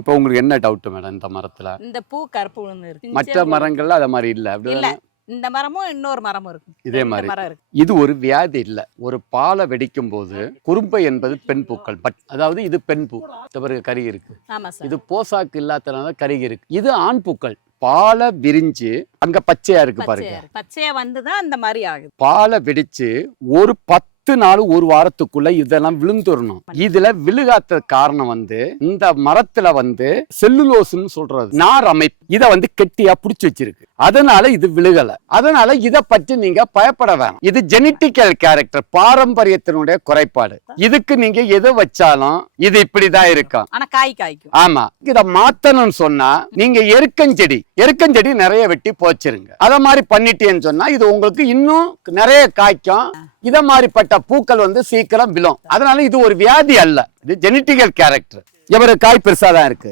இப்போ உங்களுக்கு என்ன டவுட் மேடம் இந்த மரத்துல? இந்த பூ கருப்பு இருக்கு. மற்ற மரங்கள்ல அத மாதிரி இல்ல. இல்ல இந்த மரமும் இன்னொரு மரமும் இருக்கு. இதே மாதிரி. இது ஒரு வியாதி இல்ல. ஒரு பாலை வெடிக்கும் போது குறும்பை என்பது பெண் பூக்கள். பட் அதாவது இது பெண் பூ. பிறகு கறி இருக்கு. இது போசாக்கு இல்லாதனால கருகி இருக்கு. இது ஆண் பூக்கள். பாலை விரிஞ்சு அங்க பச்சையா இருக்கு பாருங்க. பச்சையா வந்துதான் அந்த மாதிரி ஆகுது. பாலை வெடிச்சு ஒரு பத்து நாள் ஒரு வாரத்துக்குள்ள இதெல்லாம் விழுந்துடணும் இதுல விழுகாத காரணம் வந்து இந்த மரத்துல வந்து செல்லுலோஸ்னு சொல்றது. நார் அமைப்பு. இத வந்து கெட்டியா புடிச்சு வச்சிருக்கு. அதனால இது விழுகல. அதனால இத பற்றி நீங்க பயப்பட வேணாம். இது ஜெனட்டிக்கல் கேரக்டர் பாரம்பரியத்தினுடைய குறைபாடு. இதுக்கு நீங்க எது வச்சாலும் இது இப்படிதான் இருக்கும் ஆனா காய் காய்க்கும். ஆமா. இத மாத்தணும்னு சொன்னா நீங்க எருக்கஞ்செடி எருக்கஞ்செடி நிறைய வெட்டி போச்சிருங்க. அத மாதிரி பண்ணிட்டேன்னு சொன்னா இது உங்களுக்கு இன்னும் நிறைய காய்க்கும். இத மாதிரிப்பட்ட பூக்கள் வந்து சீக்கிரம் விழும். அதனால இது ஒரு வியாதி அல்ல. இது ஜெனட்டிக்கல் கேரக்டர் இவரு காய் பெருசா தான் இருக்கு?